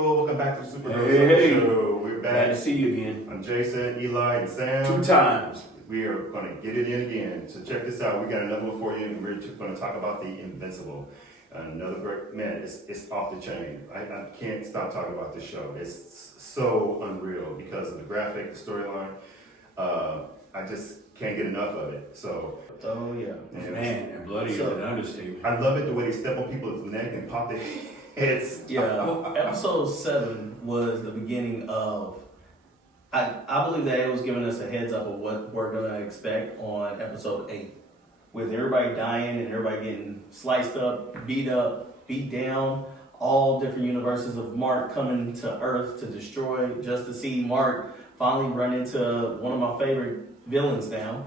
people, welcome back to the Superhero Hey. Show. We're Glad back. to see you again. I'm Jason, Eli, and Sam. 2 times. We are going to get it in again. So check this out. We got another one for you, and we're going to talk about the Invincible. Another great, man, it's off the chain. I can't stop talking about this show. It's so unreal because of the graphic, the storyline. I just can't get enough of it. So, Oh, yeah. Man, and bloody is an understatement. I love it the way they step on people's neck and pop their heads. Yeah, episode 7 was the beginning of. I believe that it was giving us a heads up of what we're gonna expect on episode 8, with everybody dying and everybody getting sliced up, beat down. All different universes of Mark coming to Earth to destroy, just to see Mark finally run into one of my favorite villains now.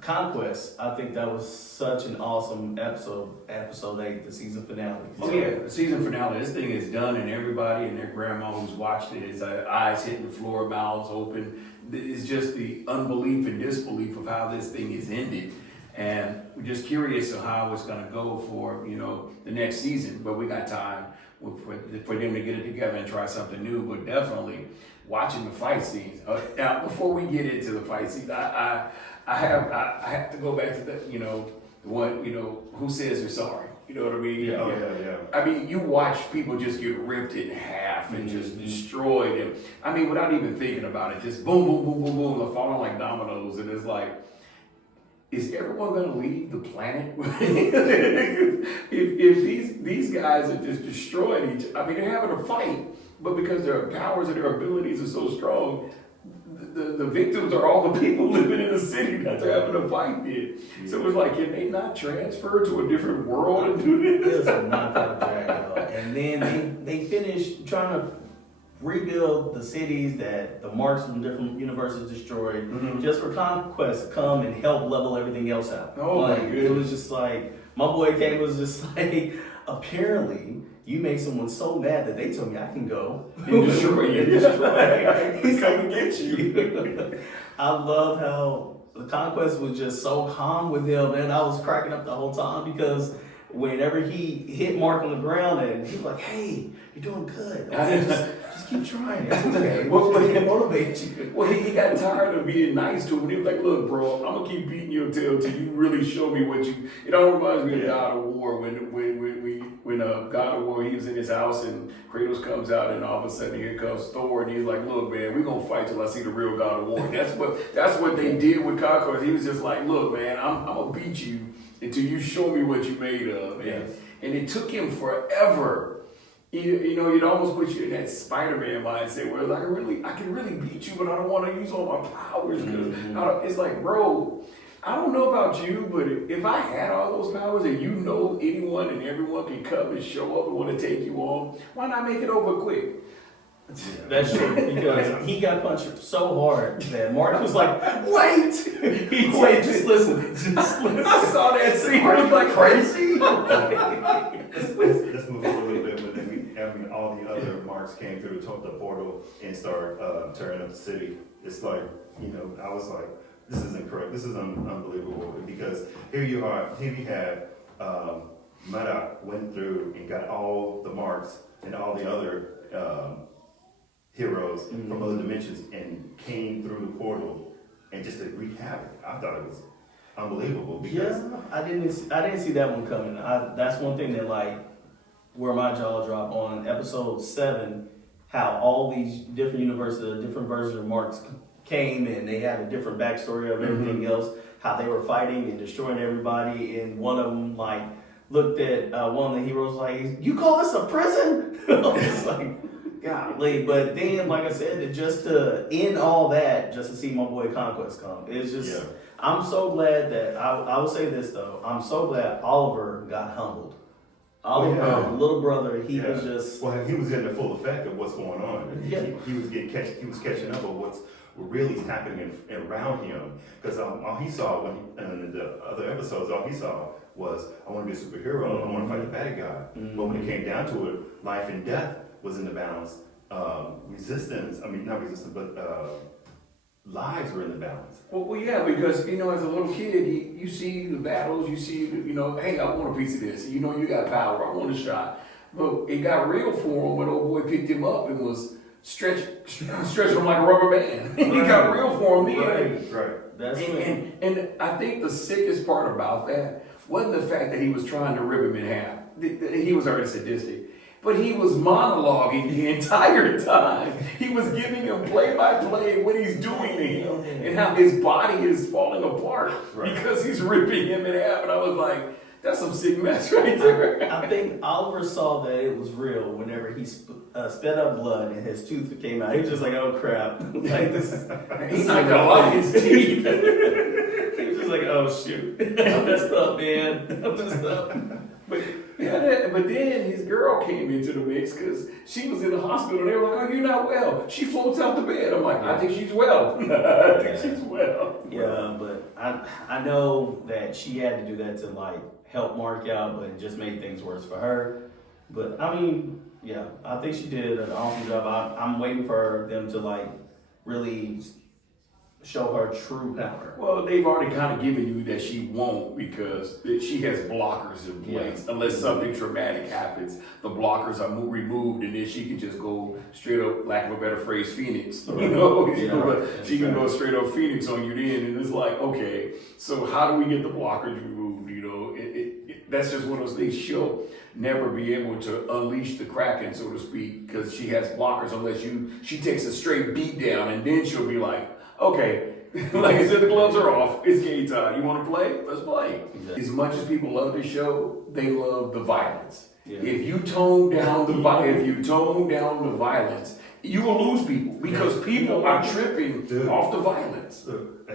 Conquest. I think that was such an awesome episode 8, the season finale. Oh yeah, the season finale. This thing is done, and everybody and their grandma who's watched it is eyes hitting the floor, mouths open. It's just the unbelief and disbelief of how this thing is ended, and we're just curious of how it's going to go for the next season. But we got time for them to get it together and try something new. But definitely watching the fight scenes. Now, before we get into the fight scenes, I have to go back to who says they're sorry. You know what I mean? Yeah. I mean, you watch people just get ripped in half and just destroyed. And I mean, without even thinking about it, just boom, boom, boom, boom, boom, they're falling like dominoes. And it's like, is everyone going to leave the planet? if these guys are just destroying I mean, they're having a fight, but because their powers and their abilities are so strong, the victims are all the people living in the city that they're having a fight with. So it's like, can they not transfer to a different world and do this? Not that drag out. And then they finished trying to rebuild the cities that the marks from different universes destroyed, just for Conquest to come and help level everything else out. Oh my goodness. It was just like, my boy came was just like, apparently you made someone so mad that they told me I can go And destroy you. He's Come get you. I love how the Conquest was just so calm with him, and I was cracking up the whole time because whenever he hit Mark on the ground and he was like, "Hey, you're doing good. Just keep trying. It's okay. Well, Just to motivate you." Well, he got tired of being nice to him. He was like, "Look, bro, I'm gonna keep beating your tail till you really show me what you." It all reminds me of God of War when God of War, he was in his house and Kratos comes out and all of a sudden here comes Thor and he's like, "Look, man, we're gonna fight till I see the real God of War." That's what they did with Conquest. He was just like, "Look, man, I'm gonna beat you until you show me what you're made of." And it took him forever. It almost puts you in that Spider-Man mindset where like, I can really beat you, but I don't want to use all my powers. It's like, bro, I don't know about you, but if I had all those powers and anyone and everyone can come and show up and want to take you on, why not make it over quick? That's true, because he got punched so hard that Mark was like, "Wait!" He said, "Just listen. I saw that scene. Mark was like, "Crazy." Let's move on a little bit, but then all the other marks came through the portal and started tearing up the city. It's like, I was like, this is incredible. This is unbelievable because here you have Maddox went through and got all the marks and all the other heroes from other dimensions and came through the portal and just to wreak havoc. I thought it was unbelievable because I didn't see that one coming. That's one thing that where my jaw dropped on episode 7, how all these different universes, different versions of Marks came and they had a different backstory of everything else, how they were fighting and destroying everybody, and one of them looked at one of the heroes like, "You call this a prison?" I was like, golly. But then, like I said, just to end all that, just to see my boy Conquest come, it's just, I'm so glad that, I will say this though, I'm so glad Oliver got humbled. Oliver, little brother, he was just... Well, he was getting the full effect of what's going on. He was catching up on what's really happening around him. Because all he saw in the other episodes, all he saw was, I want to be a superhero, I want to fight the bad guy. But when it came down to it, life and death was in the balance. Lives were in the balance. Well, yeah, because, as a little kid, you see the battles, you see, hey, I want a piece of this. You got power, I want a shot. But it got real for him when old boy picked him up and was stretching him like a rubber band. It got real for him then. Right. That's And I think the sickest part about that wasn't the fact that he was trying to rip him in half. He was already sadistic. But he was monologuing the entire time. He was giving him play-by-play what he's doing to him and how his body is falling apart because he's ripping him in half. And I was like, that's some sick mess right there. I think Oliver saw that it was real whenever he sped up blood and his tooth came out. He was just like, "Oh crap!" Like this is He's not gonna lie, his teeth. He was just like, "Oh shoot, I messed up, man. I messed up." But then his girl came into the mix because she was in the hospital. And they were like, "Oh, you're not well." She floats out the bed. I'm like, "I think she's well. I think she's well." Yeah, but I know that she had to do that to like help Mark out, but it just made things worse for her. But I mean, yeah, I think she did an awesome job. I'm waiting for them to like really show her true power. Well, they've already kind of given you that she won't because she has blockers in place. Yeah. Unless something traumatic happens, the blockers are removed, and then she can just go straight up, lack of a better phrase, Phoenix. You know, she can go straight up Phoenix on you then, and it's like, okay, so how do we get the blockers removed? You know, that's just one of those things. She'll never be able to unleash the Kraken, so to speak, because she has blockers unless she takes a straight beat down, and then she'll be like, okay, like I said, the gloves are off. It's game time. You want to play? Let's play. Exactly. As much as people love this show, they love the violence. Yeah. If you tone down the violence, you will lose people because people are tripping off the violence. Look,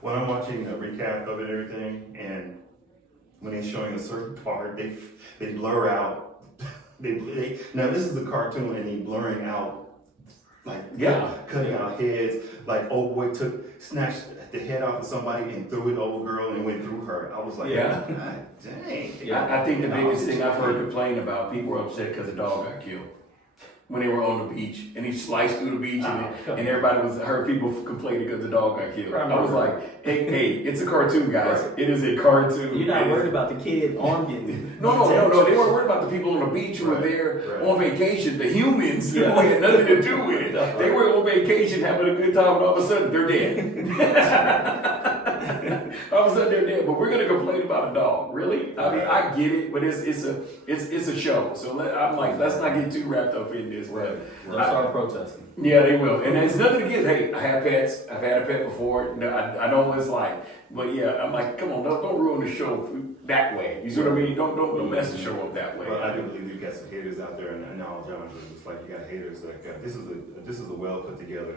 when I'm watching a recap of it and everything, and when they're showing a certain part, they blur out. Now this is a cartoon, and they blurring out. Like cutting out heads, like old boy snatched the head off of somebody and threw it old girl and went through her. I was like, God dang. I think the biggest thing I've heard complain about, people were upset because the dog got killed when they were on the beach, and he sliced through the beach, and everybody heard people complaining because the dog got killed. I was like, hey, it's a cartoon, guys. Right. It is a cartoon. You're not worried about the kid arm getting. No. They weren't worried about the people on the beach who were there on vacation. The humans who had nothing to do with it. They were on vacation having a good time, and all of a sudden they're dead. All of a sudden they're dead. But we're gonna complain about a dog, really? I mean, I get it, but it's a show. So I'm like, let's not get too wrapped up in this. Right. They'll start protesting. Yeah, they will. And there's nothing against, hey, I have pets. I've had a pet before. I know what it's like. But yeah, I'm like, come on, don't ruin the show that way. You see what I mean? Don't mess the show up that way. Well, I do believe you've got some haters out there in all genres. It's like you got haters like this is a well put together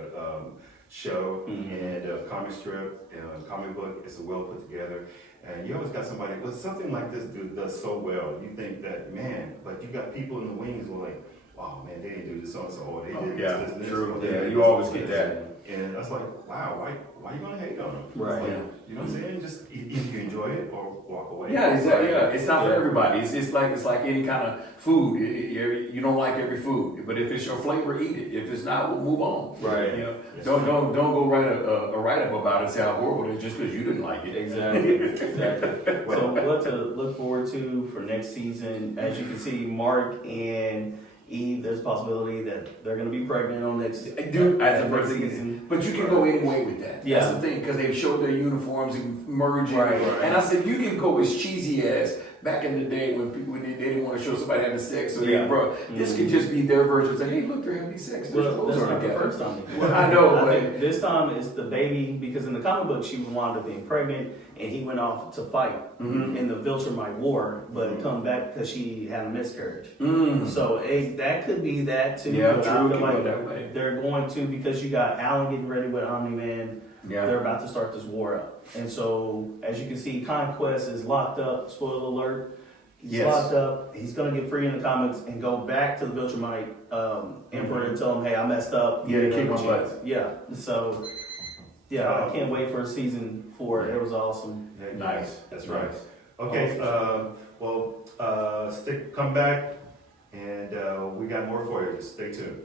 show and a comic strip and a comic book. It's a well put together. And you always got somebody, well, something like this dude does so well. You think that, man, but you got people in the wings who are like, oh man, they didn't do this so-and-so, or they did this. True. Yeah, you always get that. And that's like, wow, why are you gonna hate on them? Right. Like, you know what I'm saying? Just either you enjoy it or walk away. Yeah, exactly. Yeah, it's not for everybody. It's like any kind of food. You don't like every food, but if it's your flavor, eat it. If it's not, we'll move on. Right. You know, don't go write a write up about it. Say how horrible it is just because you didn't like it. Exactly. So what to look forward to for next season? As you can see, Mark and Eve, there's a possibility that they're going to be pregnant on next season. But you can go any way with that. Yeah. That's the thing, because they showed their uniforms and merging. Right. And I said, you can go as cheesy as back in the day when they didn't want to show somebody having sex. So this could just be their version. Say, hey, look, they're having sex. Well, that's not the first time. I know. I think this time it's the baby, because in the comic book she wound up being pregnant and he went off to fight in the Viltrumite War, but come back because she had a miscarriage. So that could be that too. Yeah, but true. I feel like that way. they're going to, because you got Alan getting ready with Omni-Man. Yeah. They're about to start this war up. And so, as you can see, Conquest is locked up. Spoiler alert. He's locked up. He's going to get free in the comics and go back to the Viltrumite Emperor and tell him, hey, I messed up. Yeah, kick my butt. Yeah. So, I can't wait for season 4. It was awesome. Yeah, Nice. That's right. Okay, come back, and we got more for you. Just stay tuned.